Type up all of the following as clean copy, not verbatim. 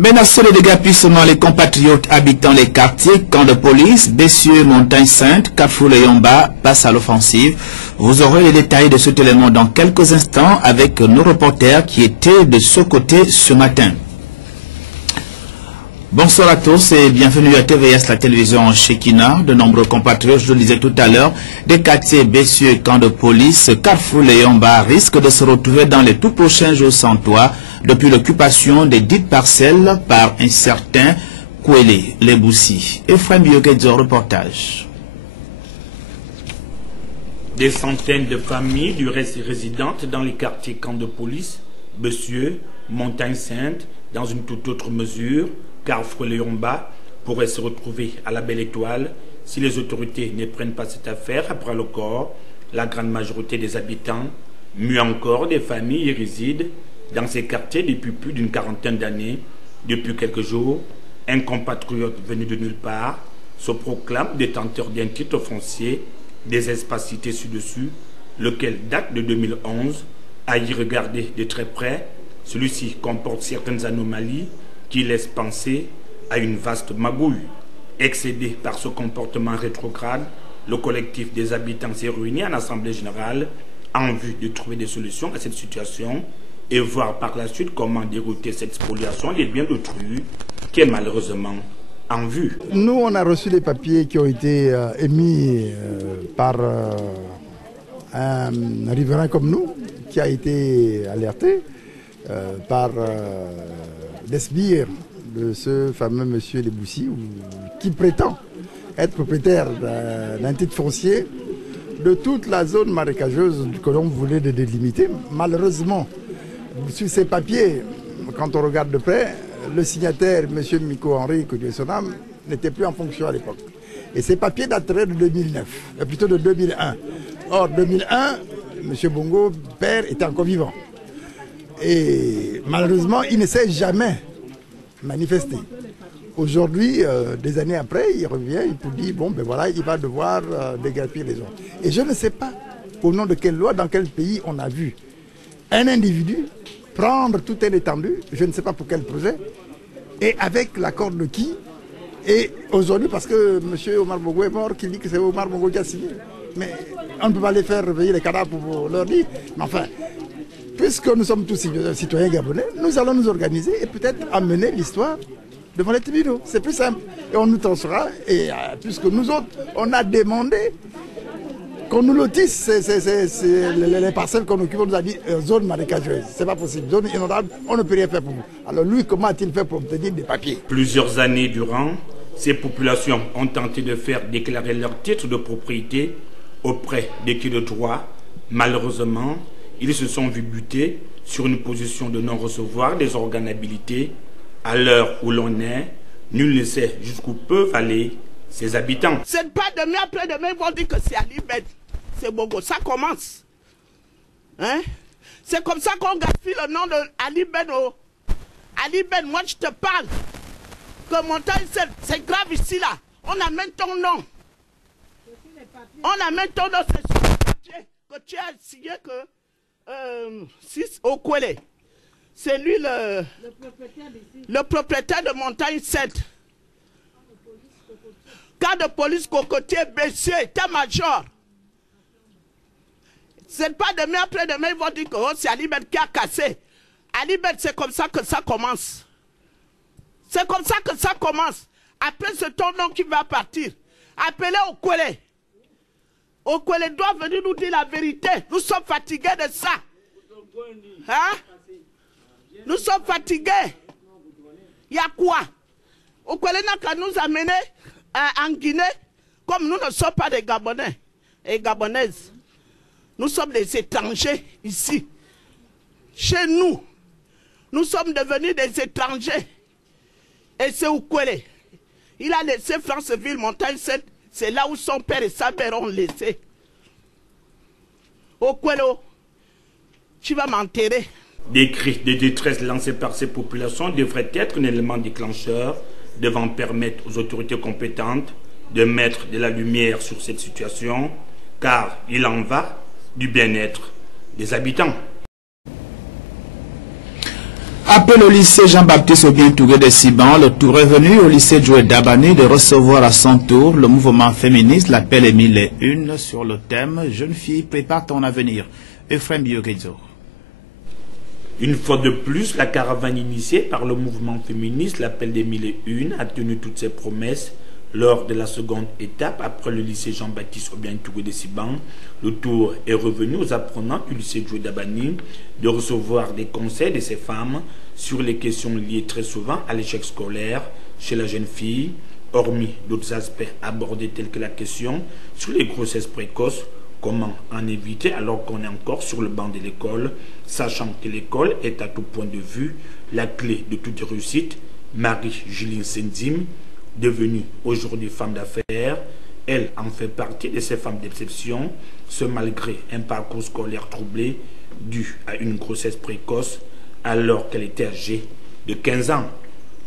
Menacés de dégâts puissamment, les compatriotes habitant les quartiers, camps de police, Bessieux, Montagne-Sainte, Carrefour et Yomba passent à l'offensive. Vous aurez les détails de cet élément dans quelques instants avec nos reporters qui étaient de ce côté ce matin. Bonsoir à tous et bienvenue à TVS, la télévision Shekina. De nombreux compatriotes, je le disais tout à l'heure, des quartiers Bessieux, camps de police, Carrefour et Yomba risquent de se retrouver dans les tout prochains jours sans toit depuis l'occupation des dites parcelles par un certain Kouélé Leboussi. Ephraim Bioguedzo, reportage. Des centaines de familles du reste résidentes dans les quartiers camps de police, Bessieux, Montagne-Sainte, dans une toute autre mesure, Carrefour et Yomba pourraient se retrouver à la belle étoile si les autorités ne prennent pas cette affaire après le corps. La grande majorité des habitants, mieux encore des familles, y résident dans ces quartiers depuis plus d'une quarantaine d'années. Depuis quelques jours, un compatriote venu de nulle part se proclame détenteur d'un titre foncier, des espaces cités ci-dessus, lequel date de 2011. À y regarder de très près, celui-ci comporte certaines anomalies qui laisse penser à une vaste magouille. Excédé par ce comportement rétrograde, le collectif des habitants s'est réuni en assemblée générale en vue de trouver des solutions à cette situation et voir par la suite comment dérouter cette spoliation des biens d'autrui qui est malheureusement en vue. Nous, on a reçu les papiers qui ont été émis par un riverain comme nous qui a été alerté par des sbires de ce fameux monsieur Leboussi qui prétend être propriétaire d'un titre foncier de toute la zone marécageuse que l'on voulait délimiter. Malheureusement, sur ces papiers, quand on regarde de près, le signataire, monsieur Miko-Henri, que Dieu son âme, n'était plus en fonction à l'époque. Et ces papiers dateraient de 2009, plutôt de 2001. Or, 2001, monsieur Bongo, père, était encore vivant. Et malheureusement, il ne s'est jamais manifesté. Aujourd'hui, des années après, il revient, il te dit, bon, ben voilà, il va devoir déguerpir les gens. Et je ne sais pas, au nom de quelle loi, dans quel pays on a vu un individu prendre toute une étendue, je ne sais pas pour quel projet, et avec l'accord de qui. Et aujourd'hui, parce que M. Omar Bongo est mort, qui dit que c'est Omar Bongo qui a signé. Mais on ne peut pas les faire réveiller les cadavres pour leur dire. Mais enfin, puisque nous sommes tous citoyens gabonais, nous allons nous organiser et peut-être amener l'histoire devant les tribunaux. C'est plus simple. Et on nous transférera. Et puisque nous autres, on a demandé qu'on nous lotisse les parcelles qu'on occupe, on nous a dit zone marécageuse. C'est pas possible. Zone inondable, on ne peut rien faire pour vous. Alors lui, comment a-t-il fait pour obtenir des papiers? Plusieurs années durant, ces populations ont tenté de faire déclarer leur titre de propriété auprès des qui de droit. Malheureusement, ils se sont vus buter sur une position de non-recevoir des organabilités. À l'heure où l'on est, nul ne sait jusqu'où peuvent aller ses habitants. C'est pas demain après-demain, ils vont dire que c'est Ali Ben. C'est Bongo, ça commence. Hein? C'est comme ça qu'on gaspille le nom de Ali Ben. Ali Ben, moi je te parle. Que Montagne, c'est grave ici là. On amène ton nom. On amène ton nom, c'est sur le papier que tu as signé que 6 au Kouélé. C'est lui le propriétaire de Montagne 7. Cas de police cocotier, Bessieux, état-major. C'est pas demain après-demain, ils vont dire que oh, c'est Ali Ben qui a cassé. Ali Ben, c'est comme ça que ça commence. C'est comme ça que ça commence. Après, c'est ton nom qui va partir. Appelez au Kouélé. Au Kouélé doit venir nous dire la vérité. Nous sommes fatigués de ça. Hein? Nous sommes fatigués. Il y a quoi? Au Kouélé n'a qu'à nous amener en Guinée, comme nous ne sommes pas des Gabonais et Gabonaises. Nous sommes des étrangers ici. Chez nous, nous sommes devenus des étrangers. Et c'est Kouélé. Il a laissé Franceville, Montagne 7. C'est là où son père et sa mère ont laissé. Kouélé, tu vas m'enterrer. Des cris de détresse lancés par ces populations devraient être un élément déclencheur devant permettre aux autorités compétentes de mettre de la lumière sur cette situation, car il en va du bien-être des habitants. Après le lycée Jean-Baptiste Obientouré de Siban, le tour est venu au lycée Joe Dabani de recevoir à son tour le mouvement féministe, l'appel Émile et Une, sur le thème « Jeune fille, prépare ton avenir ». Ephraim Biogezo. Une fois de plus, la caravane initiée par le mouvement féministe, l'appel des 1001, a tenu toutes ses promesses. Lors de la seconde étape, après le lycée Jean-Baptiste Obientouré de Siban, le tour est revenu aux apprenants du lycée Joe Dabani de recevoir des conseils de ces femmes sur les questions liées très souvent à l'échec scolaire chez la jeune fille, hormis d'autres aspects abordés tels que la question sur les grossesses précoces. Comment en éviter alors qu'on est encore sur le banc de l'école, sachant que l'école est à tout point de vue la clé de toute réussite. Marie-Juline Senzim, devenue aujourd'hui femme d'affaires, elle en fait partie de ces femmes d'exception, ce malgré un parcours scolaire troublé dû à une grossesse précoce alors qu'elle était âgée de 15 ans.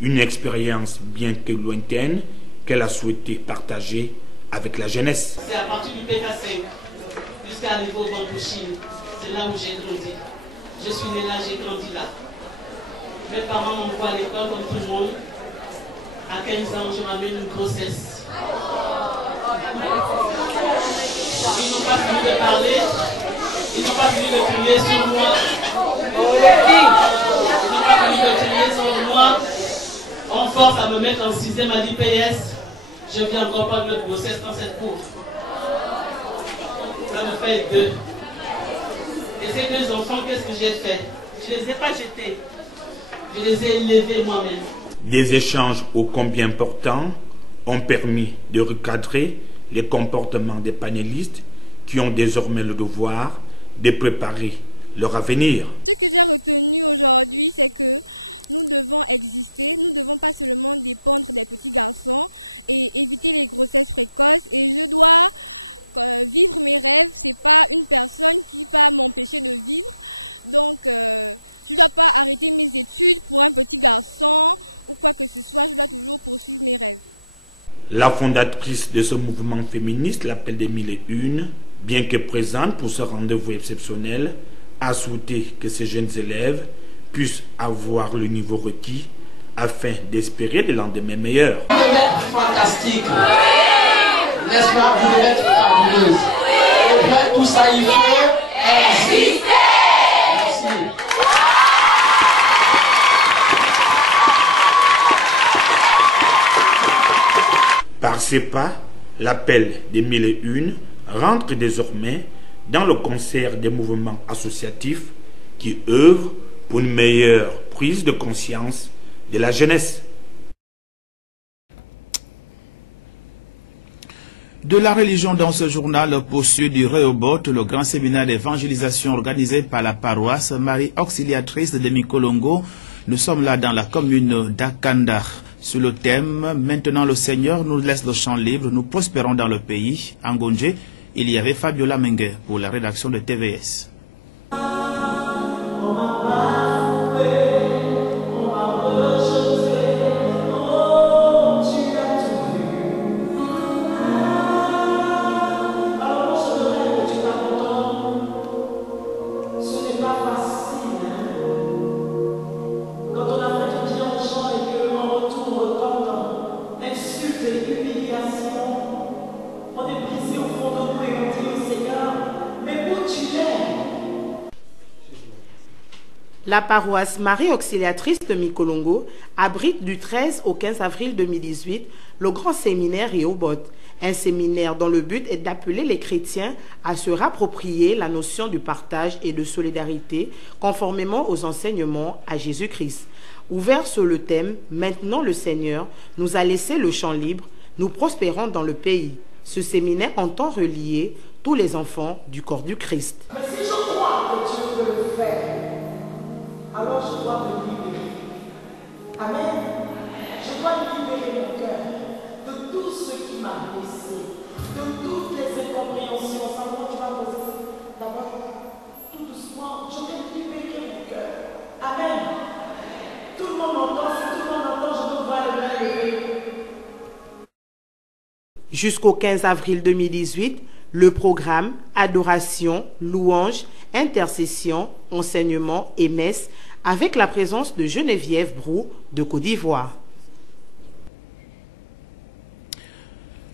Une expérience bien que lointaine qu'elle a souhaité partager avec la jeunesse. C'est à partir du PK5 jusqu'à niveau Bambouchine, c'est là où j'ai grandi. Je suis né là, j'ai grandi là. Mes parents m'envoient à l'école comme tout le monde. À 15 ans, je m'amène une grossesse. Ils n'ont pas fini de parler, ils n'ont pas fini de crier sur moi. Ils n'ont pas fini de crier sur moi. On force à me mettre en 6e à l'IPS. Je viens encore pas de grossesse dans cette cour. Ça me fait 2. Et ces 2 enfants, qu'est-ce que j'ai fait? Je ne les ai pas jetés. Je les ai élevés moi-même. Des échanges ô combien importants ont permis de recadrer les comportements des panélistes qui ont désormais le devoir de préparer leur avenir. La fondatrice de ce mouvement féministe, l'appel des 1001, bien que présente pour ce rendez-vous exceptionnel, a souhaité que ces jeunes élèves puissent avoir le niveau requis afin d'espérer des lendemains meilleurs. Vous devez être fantastique, n'est-ce pas? Vous devez être fabuleuse. Et après tout ça, il faut exister. Merci. Par ces pas, l'appel des 1001 rentre désormais dans le concert des mouvements associatifs qui œuvrent pour une meilleure prise de conscience de la jeunesse. De la religion dans ce journal poursuit du Rehoboth, le grand séminaire d'évangélisation organisé par la paroisse Marie Auxiliatrice de Mikolongo. Nous sommes là dans la commune d'Akanda. Sur le thème « Maintenant le Seigneur nous laisse le champ libre, nous prospérons dans le pays ». En Ngonje, il y avait Fabiola Mengue pour la rédaction de TVS. La paroisse Marie Auxiliatrice de Mikolongo abrite du 13 au 15 avril 2018 le grand séminaire Rehoboth, un séminaire dont le but est d'appeler les chrétiens à se rapproprier la notion du partage et de solidarité conformément aux enseignements à Jésus-Christ. Ouvert sur le thème « Maintenant le Seigneur nous a laissé le champ libre, nous prospérons dans le pays ». Ce séminaire entend relier tous les enfants du corps du Christ. Mais si je crois que Dieu peut le faire, alors je dois me libérer. Amen. Je dois libérer mon cœur de tout ce qui m'a blessé, de toutes les incompréhensions. Simplement, tu vas poser d'abord tout doucement. Je vais libérer mon cœur. Amen. Tout le monde entend. Si tout le monde entend, je veux voir le main levé. Jusqu'au 15 avril 2018, le programme Adoration, Louange, Intercession, Enseignement et Messe avec la présence de Geneviève Brou de Côte d'Ivoire.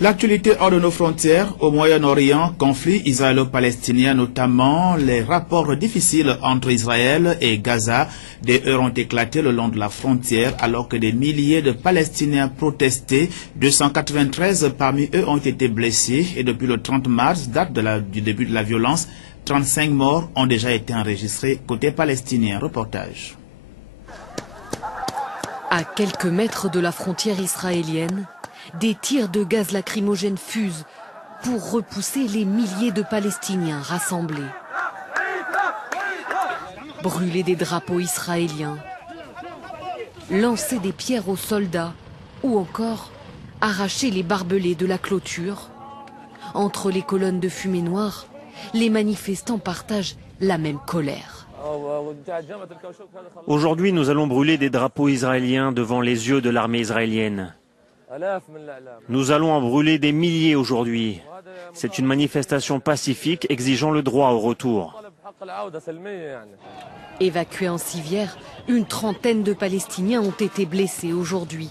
L'actualité hors de nos frontières, au Moyen-Orient, conflit israélo-palestinien, notamment les rapports difficiles entre Israël et Gaza. Des heurts ont éclaté le long de la frontière alors que des milliers de Palestiniens protestaient. 293 parmi eux ont été blessés et depuis le 30 mars, date du début de la violence, 35 morts ont déjà été enregistrés côté palestinien. Reportage. À quelques mètres de la frontière israélienne, des tirs de gaz lacrymogène fusent pour repousser les milliers de Palestiniens rassemblés. Brûler des drapeaux israéliens, lancer des pierres aux soldats ou encore arracher les barbelés de la clôture. Entre les colonnes de fumée noire, les manifestants partagent la même colère. Aujourd'hui, nous allons brûler des drapeaux israéliens devant les yeux de l'armée israélienne. Nous allons en brûler des milliers aujourd'hui. C'est une manifestation pacifique exigeant le droit au retour. Évacués en civière, une trentaine de Palestiniens ont été blessés aujourd'hui.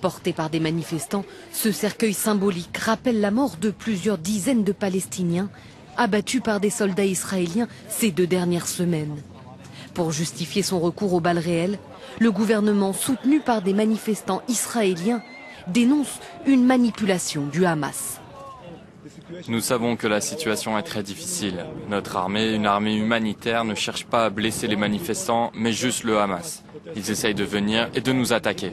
Porté par des manifestants, ce cercueil symbolique rappelle la mort de plusieurs dizaines de Palestiniens abattus par des soldats israéliens ces 2 dernières semaines. Pour justifier son recours aux balles réelles, le gouvernement, soutenu par des manifestants israéliens, dénonce une manipulation du Hamas. Nous savons que la situation est très difficile. Notre armée, une armée humanitaire, ne cherche pas à blesser les manifestants, mais juste le Hamas. Ils essayent de venir et de nous attaquer.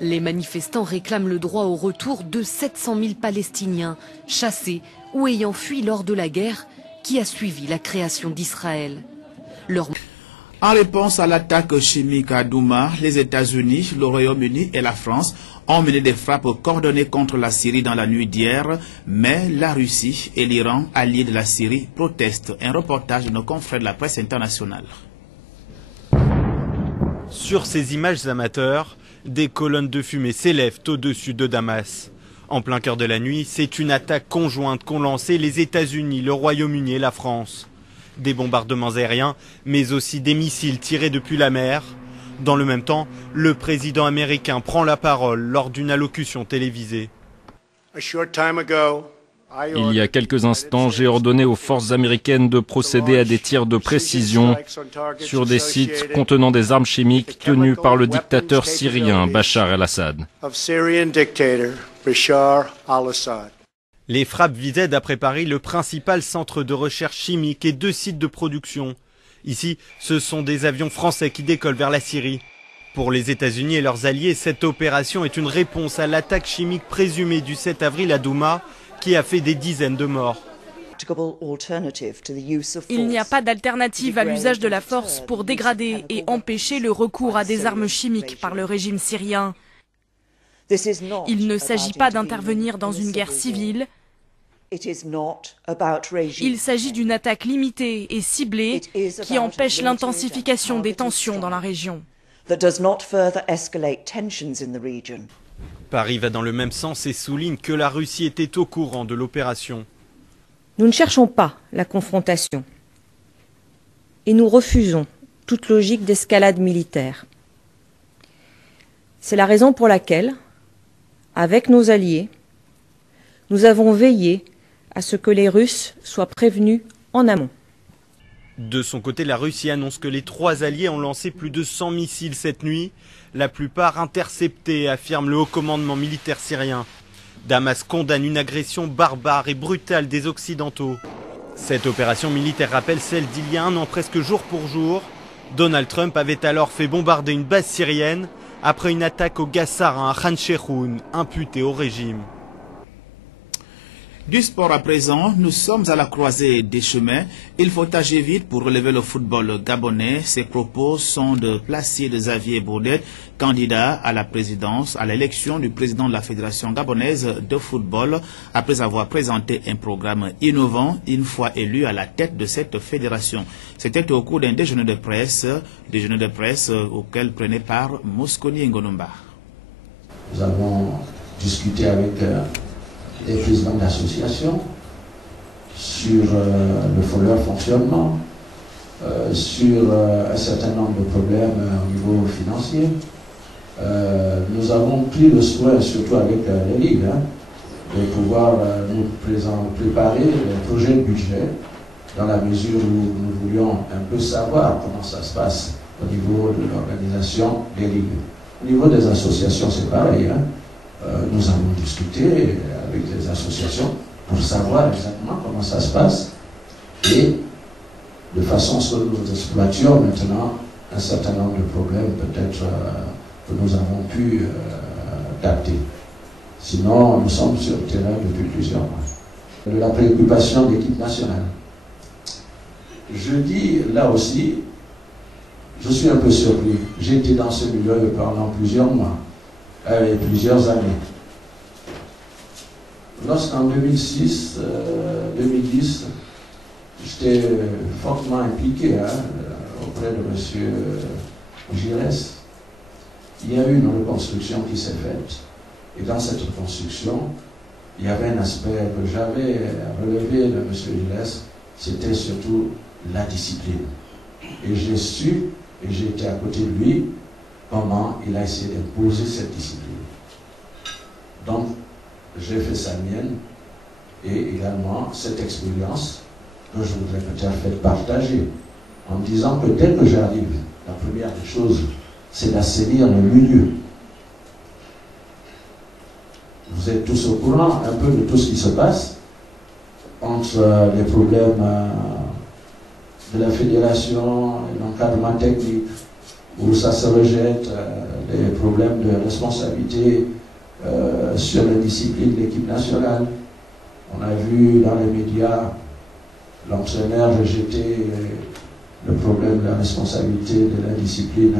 Les manifestants réclament le droit au retour de 700 000 Palestiniens chassés ou ayant fui lors de la guerre qui a suivi la création d'Israël. En réponse à l'attaque chimique à Douma, les États-Unis, le Royaume-Uni et la France ont mené des frappes coordonnées contre la Syrie dans la nuit d'hier, mais la Russie et l'Iran, alliés de la Syrie, protestent. Un reportage de nos confrères de la presse internationale. Sur ces images amateurs, des colonnes de fumée s'élèvent au-dessus de Damas. En plein cœur de la nuit, c'est une attaque conjointe qu'ont lancée les États-Unis, le Royaume-Uni et la France. Des bombardements aériens, mais aussi des missiles tirés depuis la mer. Dans le même temps, le président américain prend la parole lors d'une allocution télévisée. Il y a quelques instants, j'ai ordonné aux forces américaines de procéder à des tirs de précision sur des sites contenant des armes chimiques tenues par le dictateur syrien Bachar el-Assad. Les frappes visaient, d'après Paris, le principal centre de recherche chimique et 2 sites de production. Ici, ce sont des avions français qui décollent vers la Syrie. Pour les États-Unis et leurs alliés, cette opération est une réponse à l'attaque chimique présumée du 7 avril à Douma, qui a fait des dizaines de morts. Il n'y a pas d'alternative à l'usage de la force pour dégrader et empêcher le recours à des armes chimiques par le régime syrien. Il ne s'agit pas d'intervenir dans une guerre civile. Il s'agit d'une attaque limitée et ciblée qui empêche l'intensification des tensions dans la région. Paris va dans le même sens et souligne que la Russie était au courant de l'opération. Nous ne cherchons pas la confrontation et nous refusons toute logique d'escalade militaire. C'est la raison pour laquelle, avec nos alliés, nous avons veillé à ce que les Russes soient prévenus en amont. De son côté, la Russie annonce que les 3 alliés ont lancé plus de 100 missiles cette nuit, la plupart interceptés, affirme le haut commandement militaire syrien. Damas condamne une agression barbare et brutale des Occidentaux. Cette opération militaire rappelle celle d'il y a 1 an presque jour pour jour. Donald Trump avait alors fait bombarder une base syrienne après une attaque au gaz sarin à Khan Cheikhoun, imputée au régime. Du sport à présent, nous sommes à la croisée des chemins. Il faut agir vite pour relever le football gabonais. Ces propos sont de Placide Xavier Baudet, candidat à la présidence, à l'élection du président de la Fédération gabonaise de football, après avoir présenté un programme innovant une fois élu à la tête de cette fédération. C'était au cours d'un déjeuner de presse auquel prenait part Mosconi Ngonomba. Nous avons discuté avec les présidents d'association sur leur fonctionnement, sur un certain nombre de problèmes au niveau financier. Nous avons pris le soin, surtout avec les ligues, de pouvoir nous préparer les projets de budget dans la mesure où nous voulions un peu savoir comment ça se passe au niveau de l'organisation des ligues. Au niveau des associations, c'est pareil. Nous avons discuté avec les associations pour savoir exactement comment ça se passe et de façon à ce que nous exploitions maintenant un certain nombre de problèmes peut-être que nous avons pu capter. Sinon, nous sommes sur le terrain depuis plusieurs mois. De la préoccupation de l'équipe nationale. Je dis là aussi, je suis un peu surpris. J'ai été dans ce milieu pendant plusieurs mois, plusieurs années. Lorsqu'en 2006, 2010, j'étais fortement impliqué auprès de M. Giresse. Il y a eu une reconstruction qui s'est faite. Et dans cette reconstruction, il y avait un aspect que j'avais relevé de M. Giresse, c'était surtout la discipline. Et j'ai su, et j'ai été à côté de lui, comment il a essayé d'imposer cette discipline. Donc, j'ai fait sa mienne, et également cette expérience que je voudrais peut-être faire partager, en disant que dès que j'arrive, la première des choses, c'est d'assainir le milieu. Vous êtes tous au courant un peu de tout ce qui se passe entre les problèmes de la fédération et l'encadrement technique, où ça se rejette, les problèmes de responsabilité sur la discipline de l'équipe nationale. On a vu dans les médias l'entraîneur rejeter le problème de la responsabilité de la discipline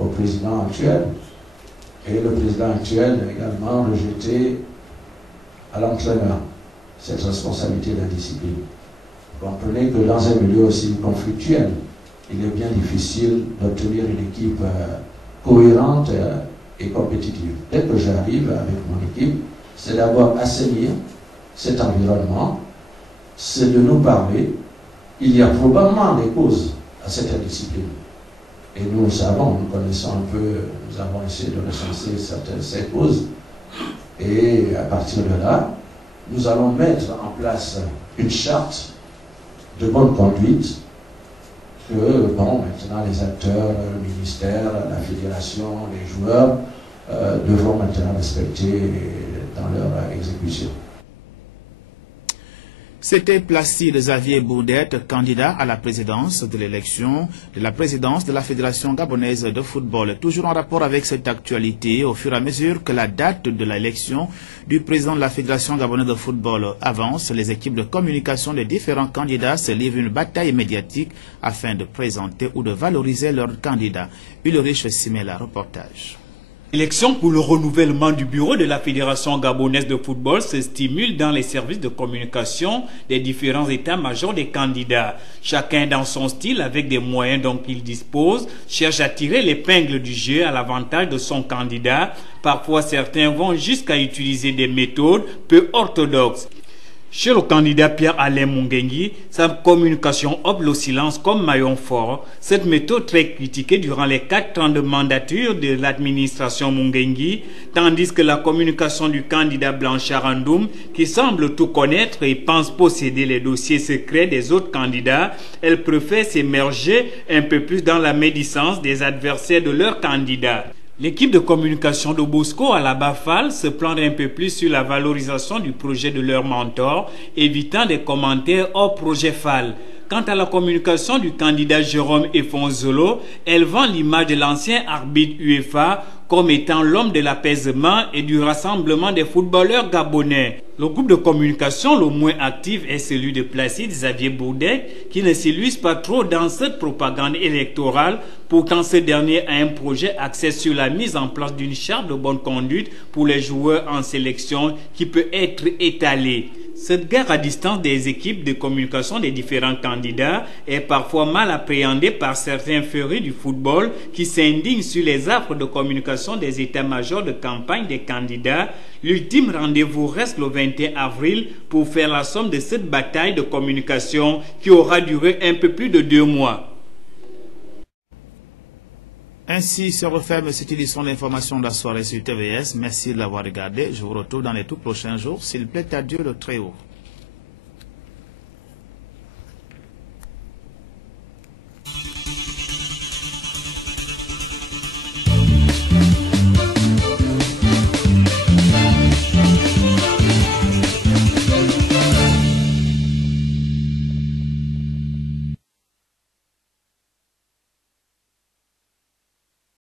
au président actuel. Et le président actuel a également rejeté à l'entraîneur cette responsabilité de la discipline. Vous comprenez que dans un milieu aussi conflictuel, il est bien difficile d'obtenir une équipe cohérente et compétitive. Dès que j'arrive avec mon équipe, c'est d'abord assainir cet environnement, c'est de nous parler. Il y a probablement des causes à cette indiscipline. Et nous savons, nous connaissons un peu, nous avons essayé de recenser certaines de ces causes. Et à partir de là, nous allons mettre en place une charte de bonne conduite que, bon, maintenant les acteurs, le ministère, la fédération, les joueurs devront maintenant respecter dans leur exécution. C'était Placide Xavier Bourdette, candidat à la présidence de l'élection de la présidence de la Fédération gabonaise de football. Toujours en rapport avec cette actualité, au fur et à mesure que la date de l'élection du président de la Fédération gabonaise de football avance, les équipes de communication des différents candidats se livrent une bataille médiatique afin de présenter ou de valoriser leurs candidats. Ulrich Simela, reportage. L'élection pour le renouvellement du bureau de la Fédération gabonaise de football se stimule dans les services de communication des différents états-majors des candidats. Chacun dans son style, avec des moyens dont il dispose, cherche à tirer l'épingle du jeu à l'avantage de son candidat. Parfois, certains vont jusqu'à utiliser des méthodes peu orthodoxes. Chez le candidat Pierre-Alain Mungengi, sa communication opte le silence comme maillon fort. Cette méthode très critiquée durant les 4 ans de mandature de l'administration Mungengi, tandis que la communication du candidat Blanchard Andoum, qui semble tout connaître et pense posséder les dossiers secrets des autres candidats, elle préfère s'émerger un peu plus dans la médisance des adversaires de leurs candidats. L'équipe de communication de Bosco à la Bafal se plante un peu plus sur la valorisation du projet de leur mentor, évitant des commentaires hors projet FAL. Quant à la communication du candidat Jérôme Efonzolo, elle vend l'image de l'ancien arbitre UEFA comme étant l'homme de l'apaisement et du rassemblement des footballeurs gabonais. Le groupe de communication le moins actif est celui de Placide Xavier Bourdette, qui ne s'illustre pas trop dans cette propagande électorale. Pourtant, ce dernier a un projet axé sur la mise en place d'une charte de bonne conduite pour les joueurs en sélection qui peut être étalée. Cette guerre à distance des équipes de communication des différents candidats est parfois mal appréhendée par certains férus du football qui s'indignent sur les affres de communication des états-majors de campagne des candidats. L'ultime rendez-vous reste le 21 avril pour faire la somme de cette bataille de communication qui aura duré un peu plus de 2 mois. Ainsi se referme cette édition d'information de la soirée sur TVS. Merci de l'avoir regardé. Je vous retrouve dans les tout prochains jours, s'il plaît à Dieu le Très-Haut.